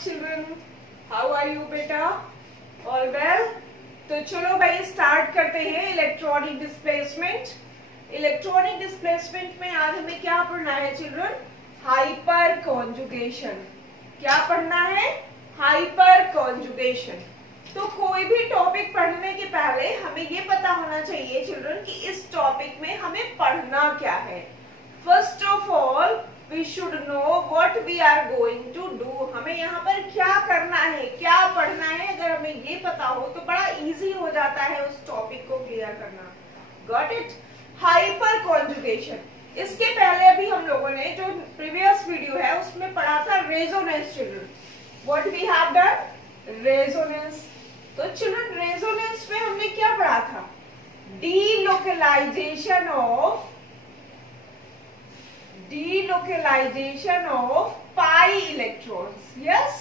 children, how are you बेटा? All well? तो चलो भाई स्टार्ट करते हैं इलेक्ट्रॉनिक डिस्प्लेसमेंट। इलेक्ट्रॉनिक डिस्प्लेसमेंट में आज हमें क्या पढ़ना है चिल्ड्रन? Hyper conjugation. क्या पढ़ना है? Hyper conjugation. तो कोई भी टॉपिक पढ़ने के पहले हमें ये पता होना चाहिए चिल्ड्रन कि इस टॉपिक में हमें पढ़ना क्या है। First of all we should know what we are going to do। हमें यहाँ पर क्या करना है, क्या पढ़ना है, अगर हमें ये पता हो तो बड़ा इजी हो जाता है उस टॉपिक को क्लियर करना। Got it? Hyper conjugation. इसके पहले अभी हम लोगों ने जो प्रीवियस वीडियो है उसमें पढ़ा था resonance children. What we have done? Resonance. तो चिल्ड्रन रेजोनेंस में हमने क्या पढ़ा था? Delocalization of pi electrons. Yes,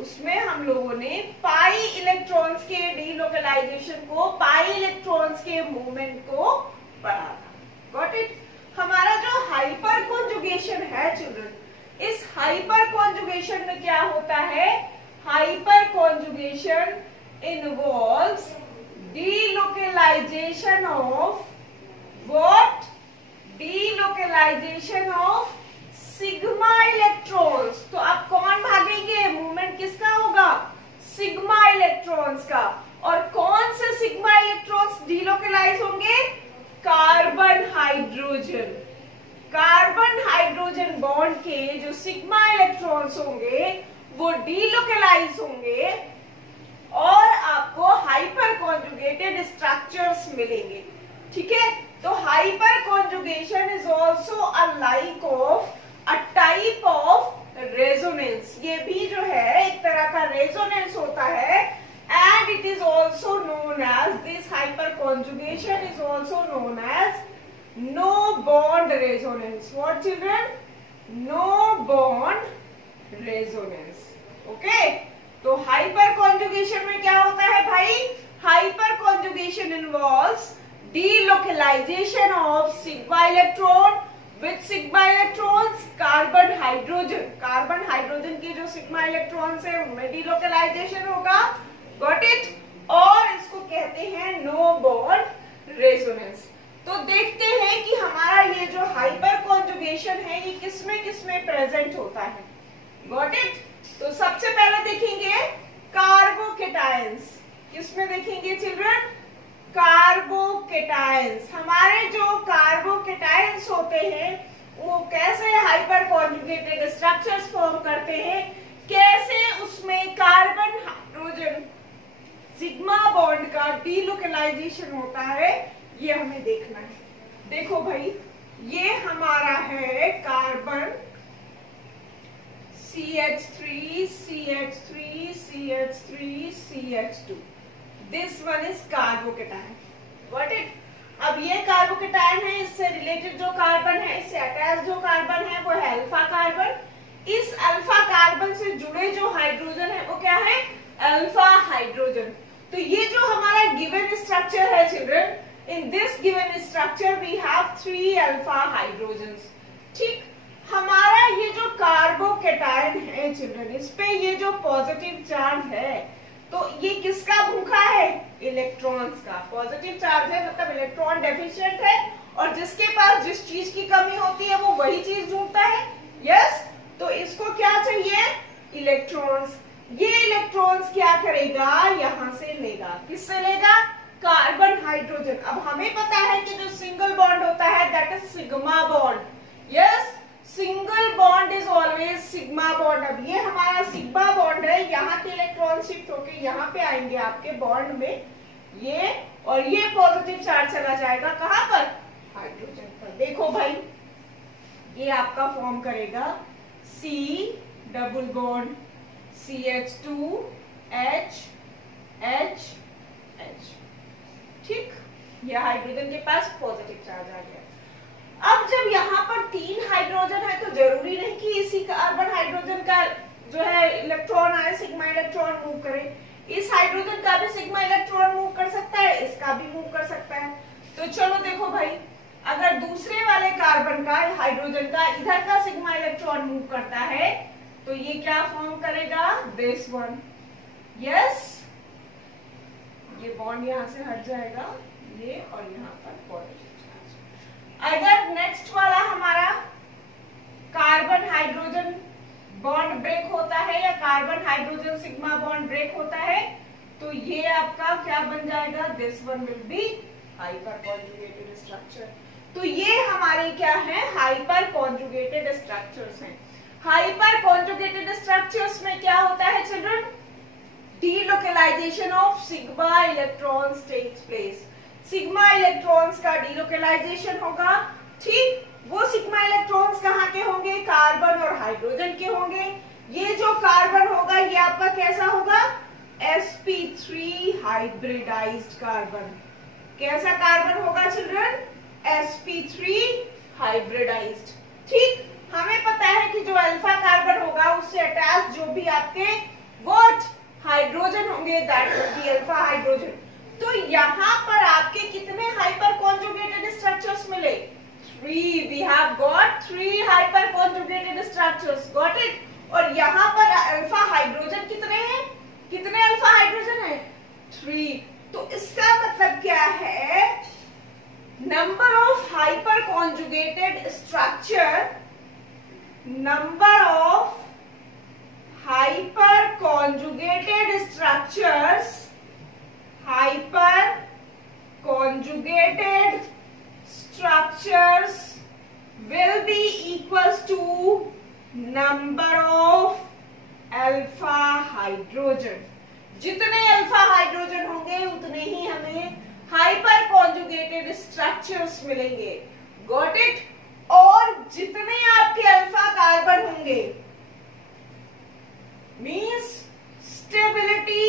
उसमें हम लोगों ने पाई इलेक्ट्रॉन्स के डीलोकलाइजेशन को, पाई इलेक्ट्रॉन्स के मूवमेंट को पढ़ा था। Got it? हमारा जो हाइपर कॉन्जुगेशन है चिल्ड्रन, इस हाइपर कॉन्जुगेशन में क्या होता है? Hyperconjugation involves delocalization of what? Delocalization of sigma electrons. तो अब कौन भागेंगे? मूवमेंट किसका होगा? सिग्मा इलेक्ट्रॉन्स का। और कौन से सिग्मा इलेक्ट्रॉन्स डीलोकलाइज होंगे? Carbon hydrogen. Carbon hydrogen bond के जो सिग्मा इलेक्ट्रॉन्स होंगे वो डीलोकलाइज होंगे और आपको हाइपर कॉन्जुगेटेड स्ट्रक्चर्स मिलेंगे। ठीक है? तो hyperconjugation is also a like of a type of resonance. ये भी जो है एक तरह का रेजोनेंस होता है and it is also known as, this hyperconjugation is also known as no bond resonance. What children? No bond resonance. Okay? तो हाइपर कॉन्जुगेशन में क्या होता है भाई? Hyperconjugation involves delocalization of sigma electron with sigma electrons carbon hydrogen। Carbon hydrogen के जो sigma electrons है उनमें delocalization होगा। Got it? और इसको कहते हैं नो बॉन्ड रेजोनेंस। तो देखते हैं कि हमारा ये जो हाइपर कॉन्जुगेशन है ये किसमें किसमें प्रेजेंट होता है। Got it? तो सबसे पहले देखेंगे कार्बोकेटायंस। किसमें देखेंगे चिल्ड्रन? कार्बोकेटायंस। हमारे जो कार्बोकेटायंस होते हैं वो कैसे हाइपर कॉन्जुगेटेड स्ट्रक्चर्स फॉर्म करते हैं, कैसे उसमें कार्बन हाइड्रोजन सिग्मा बॉन्ड का डीलोकलाइजेशन होता है, ये हमें देखना है। देखो भाई, ये हमारा है carbon CH3 CH3 CH3 CH2। This one is carbocation. Got it? अब ये कार्बोकेटायन है, इससे रिलेटेड जो कार्बन है, इससे अटैच जो कार्बन है वो है अल्फा कार्बन। इस अल्फा कार्बन से जुड़े जो हाइड्रोजन है वो क्या है? Alpha hydrogen. तो ये जो हमारा गिवन स्ट्रक्चर है children, in this given structure we have 3 alpha hydrogens. ठीक? हमारा ये जो कार्बोकेटायन है चिल्ड्रन, इस पे ये जो पॉजिटिव चार्ज है तो ये किसका भूखा है? इलेक्ट्रॉन्स का। पॉजिटिव चार्ज है मतलब इलेक्ट्रॉन डेफिशिएंट है और जिसके पास जिस चीज की कमी होती है वो वही चीज ढूंढता है। यस? तो इसको क्या चाहिए? इलेक्ट्रॉन्स। ये इलेक्ट्रॉन्स क्या करेगा? यहां से लेगा। किससे लेगा? Carbon hydrogen. अब हमें पता है कि जो सिंगल बॉन्ड होता है that is sigma bond. Yes, single bond is always sigma bond. अब ये हमारा सिग्मा बॉन्ड है, यहाँ के इलेक्ट्रॉन शिफ्ट होके यहाँ पे आएंगे आपके बॉन्ड में ये, और ये पॉजिटिव चार्ज चला जाएगा कहाँ पर? हाइड्रोजन पर। देखो भाई, ये आपका फॉर्म करेगा C double bond CH2 H H H। ठीक? ये हाइड्रोजन के पास पॉजिटिव चार्ज आ गया। अब जब यहाँ पर 3 हाइड्रोजन है तो जरूरी नहीं कि इसी कार्बन हाइड्रोजन का जो है इलेक्ट्रॉन आए, सिग्मा इलेक्ट्रॉन मूव करे। इस हाइड्रोजन का भी सिग्मा इलेक्ट्रॉन मूव कर सकता है, इसका भी मूव कर सकता है। तो चलो देखो भाई, अगर दूसरे वाले कार्बन का, हाइड्रोजन का इधर का सिग्मा इलेक्ट्रॉन मूव करता है तो ये क्या फॉर्म करेगा, दिस वन। यस, ये बॉन्ड यहां से हट जाएगा, ये और यहाँ पर पॉजिटिव चार्ज। अगर नेक्स्ट वाला हमारा कार्बन हाइड्रोजन बॉन्ड ब्रेक होता है या carbon hydrogen sigma bond break होता है, तो ये आपका क्या बन जाएगा, this one will be hyperconjugated structure. तो ये हमारे क्या है, हाइपर कॉन्जुगेटेड स्ट्रक्चर्स हैं। हाइपर कॉन्जुगेटेड स्ट्रक्चर्स में क्या होता है children, delocalization of sigma electrons takes place. Sigma electrons का डीलोकेलाइजेशन होगा, ठीक। वो सिग्मा इलेक्ट्रॉन्स कहाँ के होंगे, कार्बन और हाइड्रोजन के होंगे। ये जो कार्बन होगा ये आपका कैसा होगा, sp3 हाइब्रिडाइज्ड कार्बन। कैसा कार्बन होगा चिल्ड्रन, sp3 हाइब्रिडाइज्ड, ठीक। हमें पता है कि जो अल्फा कार्बन होगा उससे अटैच जो भी आपके व्हाट हाइड्रोजन होंगे, that will be alpha hydrogen. तो यहाँ पर आपके कितने हाइपर कॉन्जुगेटेड स्ट्रक्चर्स मिले, 3। We have got 3 hyperconjugated structures, got it. और यहाँ पर अल्फा हाइड्रोजन कितने हैं, कितने अल्फा हाइड्रोजन है, 3। तो इसका मतलब क्या है, number of hyper conjugated structure, number of hyper conjugated structures, hyper conjugated structures will be equals to number of alpha hydrogen। जितने अल्फा हाइड्रोजन होंगे उतने ही हमें हाइपर कॉन्जुगेटेड स्ट्रक्चर्स मिलेंगे, गॉट इट। और जितने आपके अल्फा कार्बन होंगे, means stability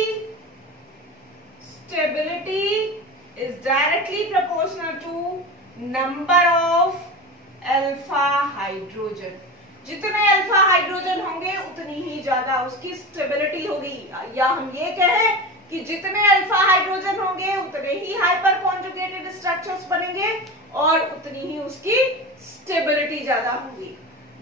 is directly proportional to number of alpha hydrogen. जितने अल्फा हाइड्रोजन होंगे उतनी ही ज्यादा उसकी स्टेबिलिटी होगी, या हम ये कहें कि जितने अल्फा हाइड्रोजन होंगे उतने ही हाइपर कॉन्जुगेटेड स्ट्रक्चर्स बनेंगे और उतनी ही उसकी स्टेबिलिटी ज्यादा होगी,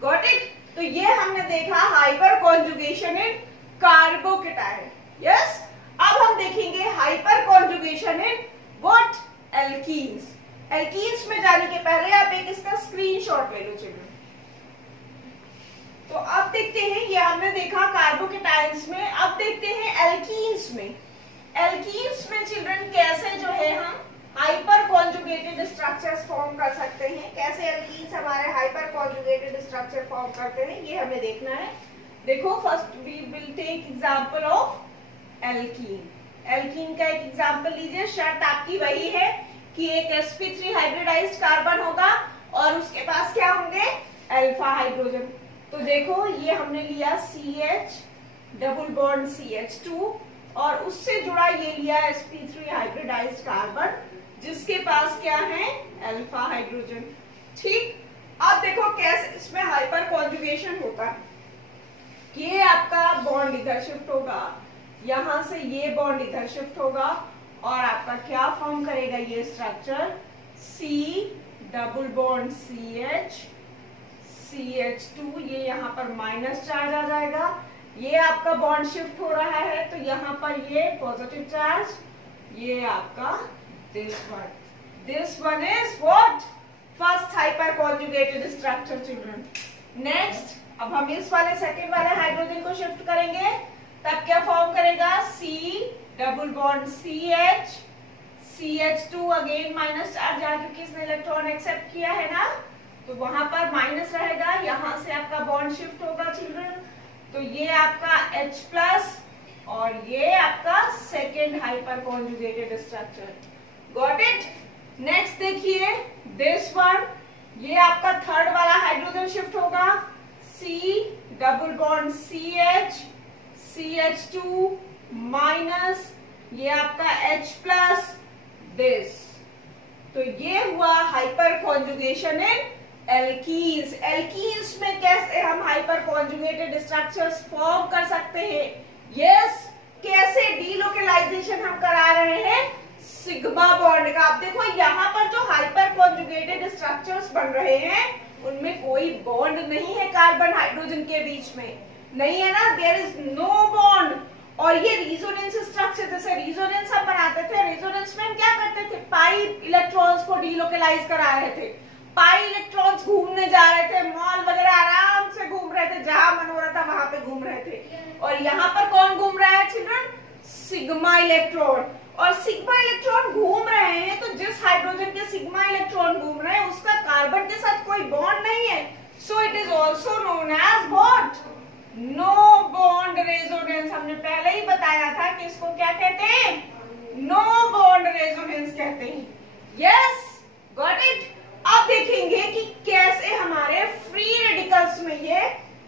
गॉट इट। तो ये हमने देखा हाइपर कॉन्जुगेशन इन कार्बोकेटायन। यस, अब हम देखेंगे hyper conjugation in what, alkenes. Alkenes में जाने के पहले आप एक इसका स्क्रीनशॉट ले लो चिल्ड्रन। तो अब देखते हैं, ये हमने देखा कार्बोकेटायंस में, अब देखते हैं एल्कीन्स में। एल्कीन्स में चिल्ड्रन कैसे जो है हम हाइपर कॉन्जुगेटेड स्ट्रक्चर्स फॉर्म कर सकते हैं, कैसे एल्कीन्स हमारे हाइपर कॉन्जुगेटेड स्ट्रक्चर फॉर्म करते हैं, ये हमें देखना है। देखो, first we will take example of alkene. Alkene का एक एग्जांपल लीजिए। शर्त आपकी वही है कि एक sp3 हाइब्रिडाइज्ड कार्बन होगा और उसके पास क्या होंगे, अल्फा हाइड्रोजन। तो देखो, ये हमने लिया CH डबल बॉन्ड CH2 और उससे जुड़ा ये लिया sp3 हाइब्रिडाइज्ड कार्बन जिसके पास क्या है, अल्फा हाइड्रोजन, ठीक। अब देखो कैसे इसमें हाइपर कॉन्जुगेशन होता है। ये आपका बॉन्ड इधर शिफ्ट होगा, यहां से ये बॉन्ड इधर शिफ्ट होगा और आपका क्या फॉर्म करेगा ये structure, C double bond CH CH2, ये यहाँ पर माइनस चार्ज आ जाएगा। ये आपका बॉन्ड शिफ्ट हो रहा है तो यहाँ पर ये पॉजिटिव चार्ज, ये आपका this one is what, first hyper conjugated structure children. Next, अब हम इस वाले सेकेंड वाले हाइड्रोजन को शिफ्ट करेंगे, तब क्या फॉर्म करेगा, C double bond CH CH2, again minus charge, जहाँ क्योंकि इसने इलेक्ट्रॉन एक्सेप्ट किया है ना, तो वहां पर माइनस रहेगा, यहां से आपका बॉन्ड शिफ्ट होगा चिल्ड्रन। तो ये आपका H प्लस और ये आपका second hyper conjugated structure, got it. Next देखिए दिस वन, ये आपका थर्ड वाला हाइड्रोजन शिफ्ट होगा, C double bond CH CH2 minus, ये आपका H प्लस दिस। तो ये हुआ हाइपर कॉन्जुगेशन इन एल्कीन्स। एल्कीन्स में कैसे हम हाइपर कॉन्जुगेटेड स्ट्रक्चर्स फॉर्म कर सकते हैं, यस, कैसे डीलोकेलाइजेशन हम करा रहे हैं सिग्मा बॉन्ड का। आप देखो यहाँ पर जो हाइपर कॉन्जुगेटेड स्ट्रक्चर्स बन रहे हैं उनमें कोई बॉन्ड नहीं है कार्बन हाइड्रोजन के बीच में, नहीं है ना, देयर इज नो बॉन्ड। और ये रिजोनेंस स्ट्रक्चर, जैसे रिजोनेंस हम बनाते थे, रिजोनेंस में हम क्या करते थे, पाई इलेक्ट्रॉन्स को डीलोकलाइज करा रहे थे, पाई इलेक्ट्रॉन्स घूमने जा रहे थे, मॉल वगैरह आराम से घूम रहे थे, जहां मन हो रहा था वहां पे घूम रहे थे। और यहाँ पर कौन घूम रहा है चिल्ड्रन, सिग्मा इलेक्ट्रॉन। और सिग्मा इलेक्ट्रॉन घूम रहे हैं तो जिस हाइड्रोजन के सिग्मा इलेक्ट्रॉन घूम रहे हैं उसका कार्बन के साथ कोई बॉन्ड नहीं है, so it is also known as what, no bond resonance. हमने पहले ही बताया था कि इसको क्या कहते हैं, नो बॉन्ड रेजोनेंस कहते हैं। Yes, got it. अब देखेंगे कि कैसे हमारे फ्री रेडिकल्स में ये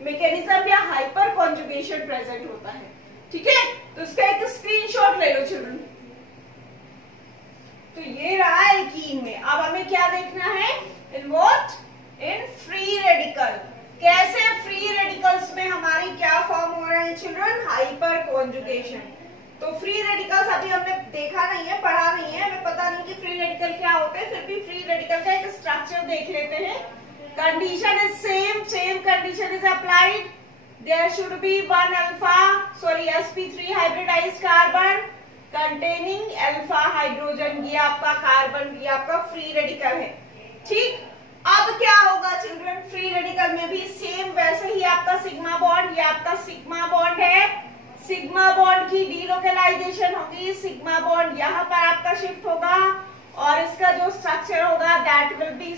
मैकेनिज्म या हाइपर कॉन्जुगेशन प्रेजेंट होता है। ठीक है, तो इसका एक स्क्रीनशॉट ले लो चिल्ड्रन। तो ये रहा एल्कीन में। अब हमें क्या देखना है, in what, in free radical. कैसे फ्री रेडिकल्स में हमारी क्या फॉर्म हो रहे हैं चिल्ड्रन, हाइपर कॉन्जुगेशन। तो फ्री रेडिकल्स अभी हमने देखा नहीं है, पढ़ा नहीं है, हमें पता नहीं कि फ्री रेडिकल क्या होते हैं, फिर भी फ्री रेडिकल का एक स्ट्रक्चर देख लेते हैं। Condition is same condition is applied, there should be one sp3 hybridized carbon containing alpha hydrogen. ये आपका कार्बन, ये आपका फ्री रेडिकल है। ठीक, अब क्या होगा चिल्ड्रन, फ्री रेडिकल में भी सेम वैसे ही आपका सिग्मा बॉन्ड, ये आपका सिग्मा बॉन्ड है, सिग्मा बॉन्ड की डीलोकलाइजेशन होगी, सिग्मा बॉन्ड यहाँ पर आपका शिफ्ट होगा और इसका जो स्ट्रक्चर होगा दैट विल बी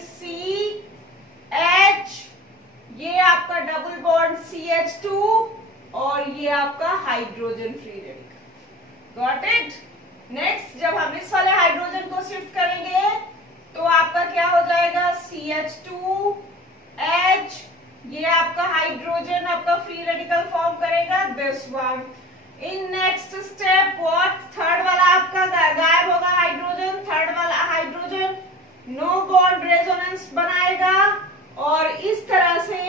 CH, ये आपका डबल बॉन्ड CH2 और ये आपका hydrogen free radical. Got it. Next, जब हम इस वाले हाइड्रोजन को शिफ्ट करेंगे तो आपका क्या हो जाएगा, CH2H, ये आपका हाइड्रोजन आपका फ्री रेडिकल फॉर्म करेगा, this one. In next step what, third वाला आपका गायब होगा हाइड्रोजन, थर्ड वाला हाइड्रोजन नो बॉन्ड रेजोनेंस बनाएगा और इस तरह से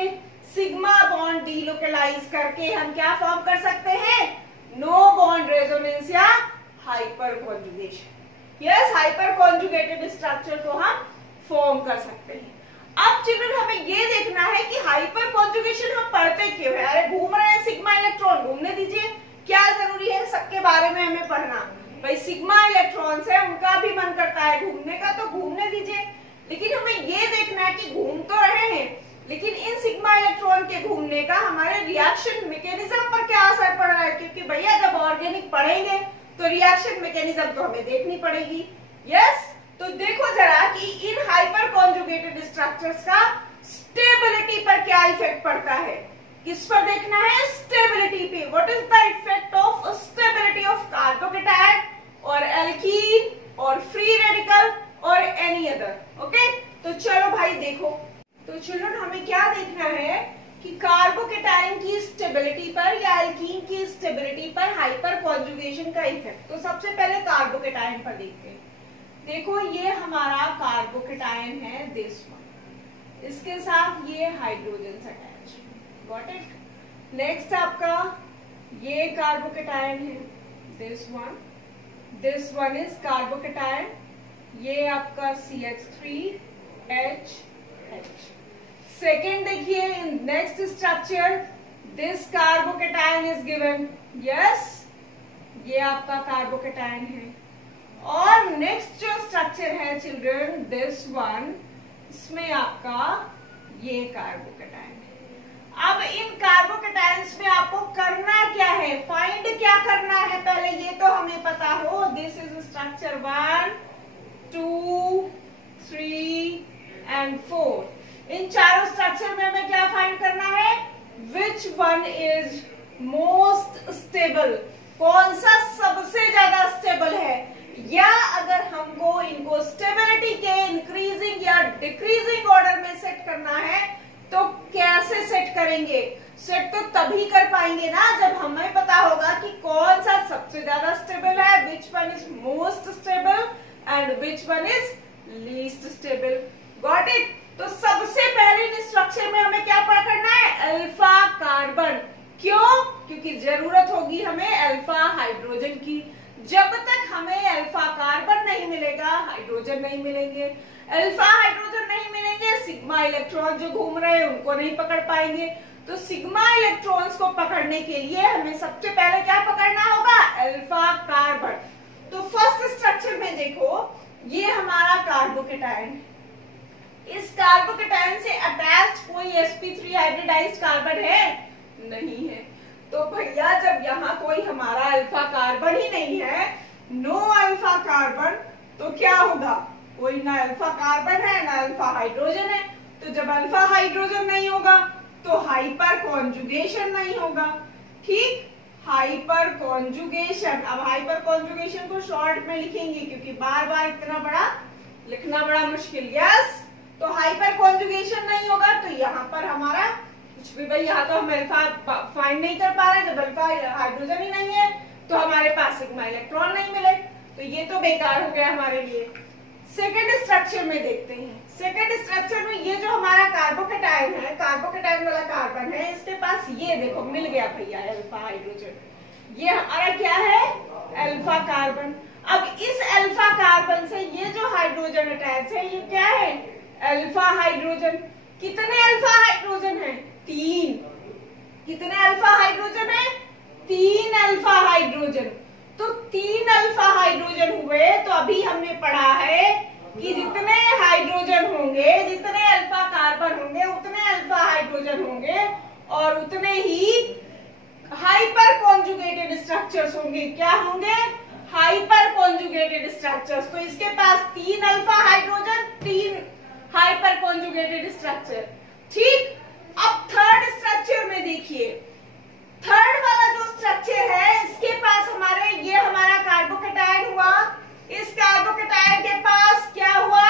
सिग्मा बॉन्ड डीलोकलाइज करके हम क्या फॉर्म कर सकते हैं, नो बॉन्ड रेजोनेंस या hyper conjugation. Yes, hyper conjugated structure को हम फॉर्म कर सकते हैं। अब चिल्ड्रन हमें ये देखना है कि हाइपर कॉन्जुगेशन हम पढ़ते क्यों है। अरे घूम रहे हैं सिग्मा इलेक्ट्रॉन, घूमने दीजिए, क्या जरूरी है सबके बारे में हमें पढ़ना। भाई सिग्मा इलेक्ट्रॉन्स है, उनका भी मन करता है घूमने का, तो घूमने दीजिए। लेकिन हमें ये देखना है कि घूम तो रहे हैं, लेकिन इन सिग्मा इलेक्ट्रॉन के घूमने का हमारे रिएक्शन मैकेनिज्म पर क्या असर पड़ रहा है, क्योंकि भैया जब ऑर्गेनिक पढ़ेंगे तो रिएक्शन मैकेनिज्म तो हमें देखनी पड़ेगी। यस, तो देखो जरा कि इन हाइपर कॉन्जुगेटेड स्ट्रक्चर्स का स्टेबिलिटी पर क्या इफेक्ट पड़ता है। किस पर देखना है, स्टेबिलिटी पे। What is the effect of stability of carbocation और एल्कीन और फ्री रेडिकल और एनी अदर। ओके, तो चलो भाई देखो, तो चिल्ड्रन हमें क्या देखना है कि कार्बोकेटायन की स्टेबिलिटी पर या एल्कीन की स्टेबिलिटी पर हाइपर कॉन्जुगेशन का इफेक्ट। तो सबसे पहले कार्बोकेटायन पर देखते हैं। देखो ये हमारा कार्बोकेटायन है, दिस वन, इसके साथ ये hydrogen attach. Got it. Next आपका ये कार्बोकेटायन है, दिस वन इज कार्बोकेटायन, ये आपका CH3H। सेकेंड देखिए, next structure this carbocation is given, yes, ये आपका कार्बोकेटायन है। और नेक्स्ट जो स्ट्रक्चर है चिल्ड्रन, दिस वन, इसमें आपका ये कार्बोकेटायन है। अब इन कार्बोकेटायंस में आपको करना क्या है, फाइंड क्या करना है, पहले ये तो हमें पता हो, दिस इज स्ट्रक्चर 1 2 3 एंड 4। इन चारों स्ट्रक्चर में हमें क्या फाइंड करना है, which one is most stable, कौन सा सबसे ज्यादा स्टेबल है। या अगर हमको इनको स्टेबिलिटी के इंक्रीजिंग या डिक्रीजिंग ऑर्डर में सेट करना है तो कैसे सेट करेंगे, सेट तो तभी कर पाएंगे ना जब हमें पता होगा कि कौन सा सबसे ज्यादा स्टेबल है, which one is most stable and which one is least stable. Got it. तो सबसे पहले इस स्ट्रक्चर में हमें क्या पकड़ना है, अल्फा कार्बन। क्यों, क्योंकि जरूरत होगी हमें अल्फा हाइड्रोजन की। जब तक हमें अल्फा कार्बन नहीं मिलेगा, हाइड्रोजन नहीं मिलेंगे। अल्फा हाइड्रोजन नहीं मिलेंगे, सिग्मा इलेक्ट्रॉन जो घूम रहे हैं उनको नहीं पकड़ पाएंगे। तो सिग्मा इलेक्ट्रॉन्स को पकड़ने के लिए हमें सबसे पहले क्या पकड़ना होगा, अल्फा कार्बन। तो फर्स्ट स्ट्रक्चर में देखो, ये हमारा कार्बोकेटायन, इस कार्बोकेटायन से अटैच कोई sp3 हाइब्रिडाइज्ड कार्बन है, नहीं है। तो भैया जब यहाँ कोई हमारा अल्फा कार्बन ही नहीं है, नो अल्फा कार्बन, तो क्या होगा, कोई ना अल्फा कार्बन है ना अल्फा हाइड्रोजन है। तो जब अल्फा हाइड्रोजन नहीं होगा तो हाइपर कॉन्जुगेशन नहीं होगा, ठीक, हाइपर कॉन्जुगेशन। अब हाइपर कॉन्जुगेशन को शॉर्ट में लिखेंगे क्योंकि बार बार इतना बड़ा लिखना बड़ा मुश्किल। यस, तो हाइपर कॉन्जुगेशन नहीं होगा, तो यहाँ पर हमारा कुछ भी, भाई यहाँ तो हम अल्फा फाइंड नहीं कर पा रहे, जब अल्फा हाइड्रोजन ही नहीं है तो हमारे पास सिग्मा इलेक्ट्रॉन नहीं मिले, तो ये तो बेकार हो गया हमारे लिए। सेकेंड स्ट्रक्चर में देखते हैं। सेकेंड स्ट्रक्चर में ये जो हमारा कार्बोकेटायन है, कार्बोकेटायन वाला कार्बन है, इसके पास ये देखो मिल गया भैया अल्फा हाइड्रोजन। ये हमारा क्या है, अल्फा कार्बन। अब इस अल्फा कार्बन से ये जो हाइड्रोजन अटैच है, ये क्या है, अल्फा हाइड्रोजन। कितने अल्फा हाइड्रोजन है, 3। कितने अल्फा हाइड्रोजन है, 3 अल्फा हाइड्रोजन। तो 3 अल्फा हाइड्रोजन हुए, तो अभी हमने पढ़ा है कि जितने हाइड्रोजन होंगे, जितने अल्फा कार्बन होंगे, उतने अल्फा हाइड्रोजन होंगे और उतने ही हाइपर कॉन्जुगेटेड स्ट्रक्चर्स होंगे। क्या होंगे, हाइपर कॉन्जुगेटेड स्ट्रक्चर्स। तो इसके पास 3 alpha hydrogen, 3 hyperconjugated structure, ठीक। अब थर्ड स्ट्रक्चर में देखिए, थर्ड वाला जो स्ट्रक्चर है, इसके पास हमारे ये हमारा कार्बोकेटायन हुआ, इस कार्बोकेटायन के पास क्या हुआ,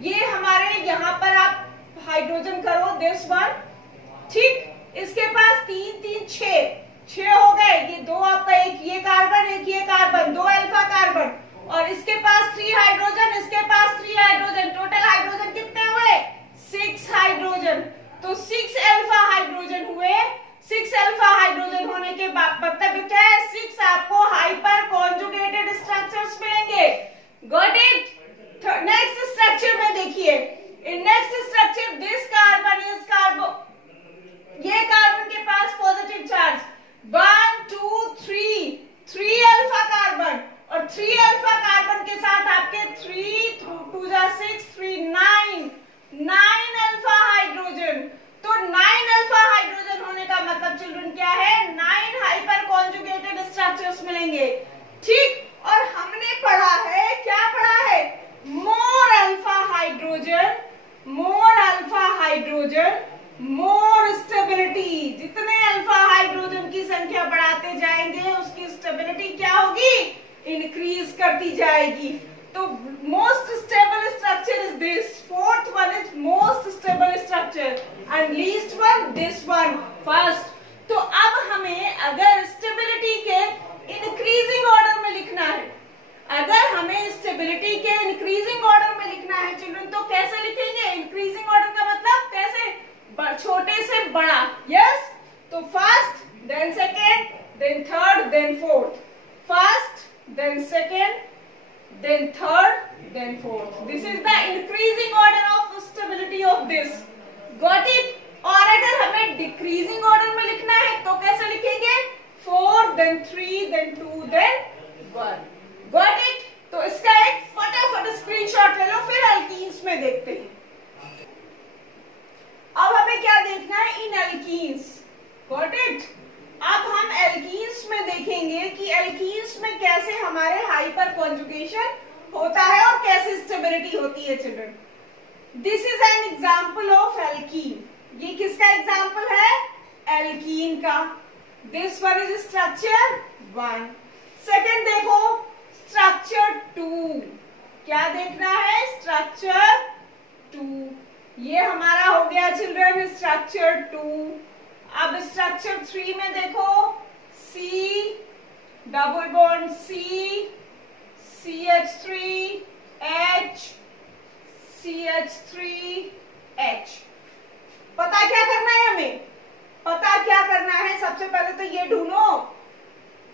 ये हमारे यहाँ पर आप हाइड्रोजन करो दिस वन, ठीक। इसके पास 3 3 6 हो गए, ये 2 आपका, एक ये कार्बन एक ये कार्बन, 2 अल्फा कार्बन, और इसके पास 3 हाइड्रोजन, इसके पास 3 हाइड्रोजन, टोटल हाइड्रोजन कितने हुए, 6 हाइड्रोजन। तो 6 अल्फा हाइड्रोजन हुए। 6 अल्फा हाइड्रोजन होने के बाद मतलब क्या है, 6 आपको हाइपर कॉन्जुगेटेड स्ट्रक्चर्स मिलेंगे। Got it. नेक्स्ट स्ट्रक्चर में देखिए, in next structure this carbon is कार्बो, ये कार्बन के पास पॉजिटिव चार्ज 1 2 3 अल्फा कार्बन, और 3 अल्फा कार्बन के साथ आपके 3 2 6 3 9 अल्फा हाइड्रोजन। तो 9 अल्फा हाइड्रोजन होने का मतलब चिल्ड्रन क्या है, 9 हाइपर कॉन्जुगेटेड स्ट्रक्चर्स मिलेंगे, ठीक। और हमने पढ़ा है, क्या पढ़ा है, मोर अल्फा हाइड्रोजन, मोर अल्फा हाइड्रोजन मोर स्टेबिलिटी। जितने अल्फा हाइड्रोजन की संख्या बढ़ाते जाएंगे उसकी स्टेबिलिटी क्या होगी, इंक्रीज करती जाएगी। तो most stable structure is this, fourth one is most stable structure and least one this one first. तो अब हमें अगर स्टेबिलिटी के इंक्रीजिंग ऑर्डर में लिखना है, अगर हमें स्टेबिलिटी के इंक्रीजिंग ऑर्डर में लिखना है चिल्ड्रन, तो कैसे लिखेंगे, इंक्रीजिंग ऑर्डर का मतलब कैसे, छोटे से बड़ा। यस, तो first then second then third then fourth, first then second then third then fourth. This is the increasing order of stability of this. Got it? और अगर हमें decreasing order में लिखना है तो कैसे लिखेंगे, 4 then 3 then 2 then 1. Got it? तो इसका एक फटाफट स्क्रीनशॉट ले लो, फिर अल्कीन्स में देखते हैं। अब हमें क्या देखना है, इन अल्कीन्स। Got it? अब हम एल्कीन्स में देखेंगे कि एल्कीन्स में कैसे हमारे हाइपर कॉन्जुगेशन होता है और कैसे स्टेबिलिटी होती है children. This is an example of alkene. ये किसका एग्जांपल है, एल्कीन का। This one is structure 1। Second देखो स्ट्रक्चर 2, क्या देखना है, स्ट्रक्चर 2। ये हमारा हो गया चिल्ड्रन स्ट्रक्चर 2। अब स्ट्रक्चर 3 में देखो, C double bond C, CH3 H, CH3H। पता क्या करना है हमें, पता क्या करना है, सबसे पहले तो ये ढूंढो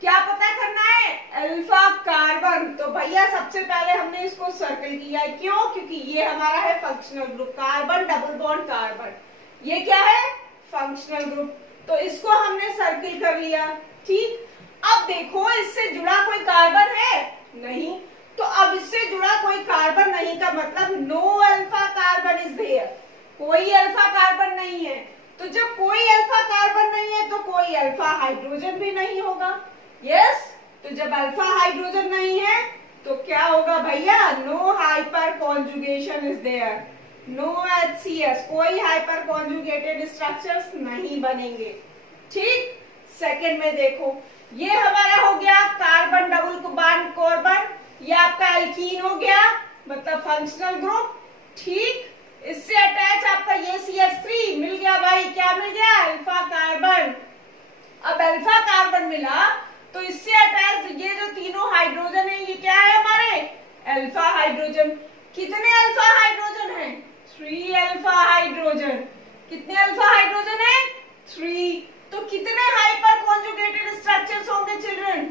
क्या पता करना है, अल्फा कार्बन। तो भैया सबसे पहले हमने इसको सर्कल किया है, क्यों, क्योंकि ये हमारा है functional group, carbon double bond carbon, ये क्या है, फंक्शनल ग्रुप। तो इसको हमने सर्किल कर लिया। ठीक, अब देखो इससे जुड़ा कोई कार्बन है नहीं, तो अब इससे जुड़ा कोई कार्बन नहीं का मतलब no alpha carbon is there, कोई अल्फा कार्बन नहीं है। तो जब कोई अल्फा कार्बन नहीं है तो कोई अल्फा हाइड्रोजन भी नहीं होगा। यस, तो जब अल्फा हाइड्रोजन नहीं है तो क्या होगा भैया, no hyperconjugation is there, no HCS, कोई हाइपर कॉन्जुगेटेड स्ट्रक्चर्स नहीं बनेंगे। ठीक, सेकंड में देखो, ये हमारा हो गया कार्बन डबल बॉन्ड कार्बन, ये आपका एल्कीन हो गया मतलब फंक्शनल ग्रुप। ठीक, इससे अटैच आपका ये CH3 मिल गया भाई, क्या मिल गया, अल्फा कार्बन। अब अल्फा कार्बन मिला तो इससे अटैच ये जो तीनों हाइड्रोजन है ये क्या है हमारे, अल्फा हाइड्रोजन। कितने अल्फा हाइड्रोजन है, 3 अल्फा हाइड्रोजन। कितने अल्फा हाइड्रोजन है, 3। तो कितने हाइपर कॉन्जुगेटेड स्ट्रक्चर्स होंगे children,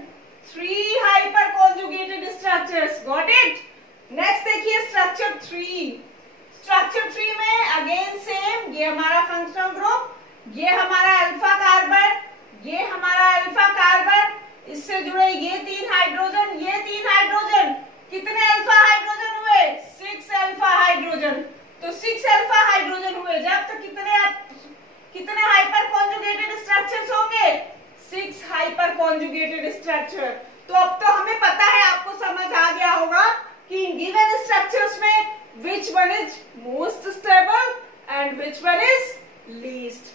3 hyperconjugated structures. Got it. Next देखिए स्ट्रक्चर 3। स्ट्रक्चर 3 में अगेन सेम, ये हमारा फंक्शनल ग्रुप, ये हमारा अल्फा कार्बन, ये हमारा अल्फा कार्बन, इससे जुड़े ये 3 हाइड्रोजन, ये 3 हाइड्रोजन। कितने अल्फा हाइड्रोजन हुए, 6 अल्फा हाइड्रोजन। तो 6 अल्फा हाइड्रोजन हुए जब, तो कितने हाइपर कॉन्जुगेटेड स्ट्रक्चर्स होंगे, 6 हाइपर कॉन्जुगेटेड स्ट्रक्चर। तो अब तो हमें पता है, आपको समझ आ गया होगा कि इन गिवन स्ट्रक्चर्स में which one is most stable and which one is least।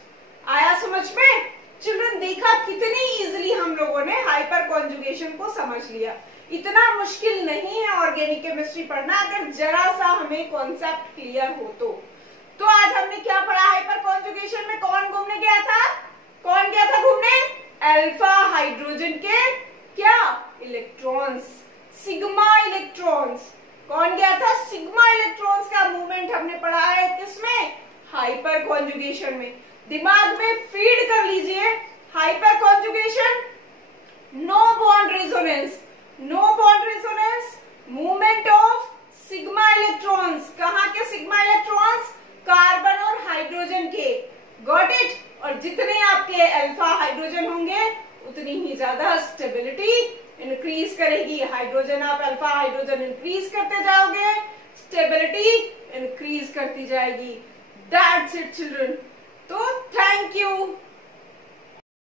आया समझ में चिल्ड्रन, देखा कितनी इजीली हम लोगों ने हाइपर कॉन्जुगेशन को समझ लिया। इतना मुश्किल नहीं है ऑर्गेनिक केमिस्ट्री पढ़ना, अगर जरा सा हमें कॉन्सेप्ट क्लियर हो तो आज हमने क्या पढ़ा, हाइपर कॉन्जुगेशन में कौन घूमने गया था, कौन गया था घूमने, अल्फा हाइड्रोजन के क्या इलेक्ट्रॉन्स, सिग्मा इलेक्ट्रॉन्स। कौन गया था, सिग्मा इलेक्ट्रॉन्स का मूवमेंट हमने पढ़ा है किसमें, हाइपर कॉन्जुगेशन में। दिमाग में फीड कर लीजिए, hyperconjugation, no bond resonance, no bond resonance, movement of sigma electrons. कहाँ के सिग्मा इलेक्ट्रॉन्स, कार्बन और हाइड्रोजन के। Got it. और जितने आपके अल्फा हाइड्रोजन होंगे उतनी ही ज्यादा स्टेबिलिटी इंक्रीज करेगी। हाइड्रोजन आप अल्फा हाइड्रोजन इंक्रीज करते जाओगे, स्टेबिलिटी इंक्रीज करती जाएगी। That's it children. तो थैंक यू।